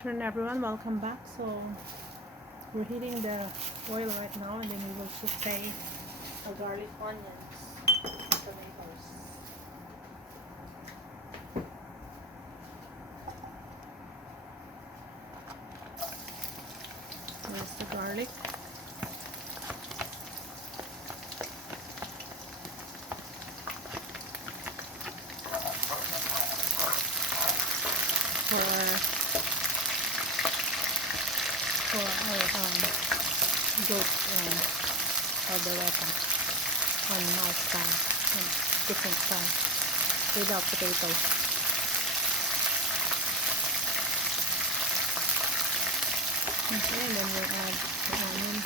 Good everyone, welcome back. So we're heating the oil right now, and then we will saute the garlic, onions, tomatoes. There's the garlic. For our goat caldereta on my style, and different style, without potatoes. Okay, and then we'll add the onion.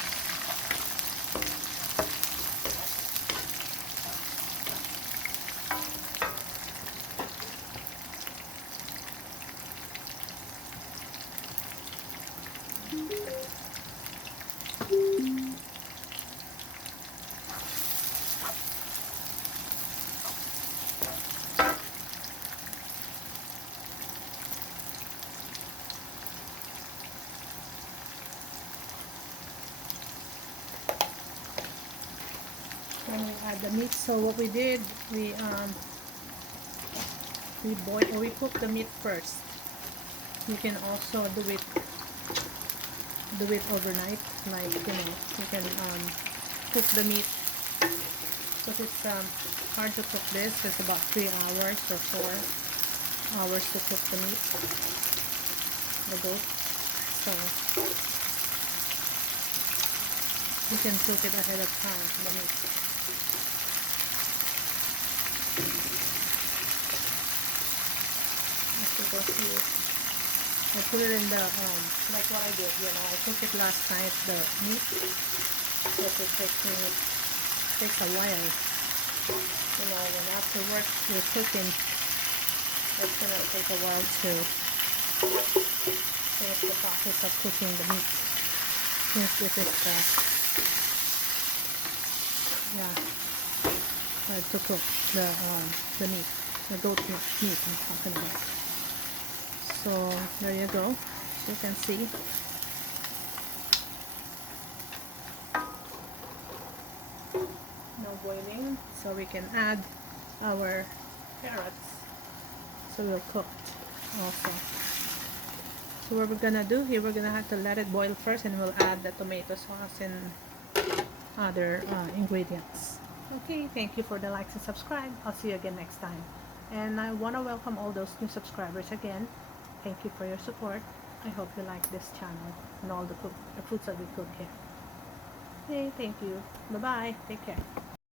And we add the meat. So what we did, we cook the meat first. You can also do it overnight, like, you can cook the meat, because it's hard to cook this. It's about 3 hours or 4 hours to cook the meat, the goat. So you can cook it ahead of time, the meat. I put it in the like what I did, I cooked it last night, the meat, because it takes a while, when after work you're cooking, it's gonna take a while to finish the process of cooking the meat, since this is hard to cook the meat, the goat meat I'm talking about. So there you go. As you can see, now boiling, so we can add our carrots. So we'll cook also. So what we're gonna do here, we're gonna have to let it boil first, and we'll add the tomato sauce and other ingredients. Okay, thank you for the likes and subscribe. I'll see you again next time. And I want to welcome all those new subscribers again. Thank you for your support. I hope you like this channel and all the foods that we cook here. Hey, thank you. Bye-bye. Take care.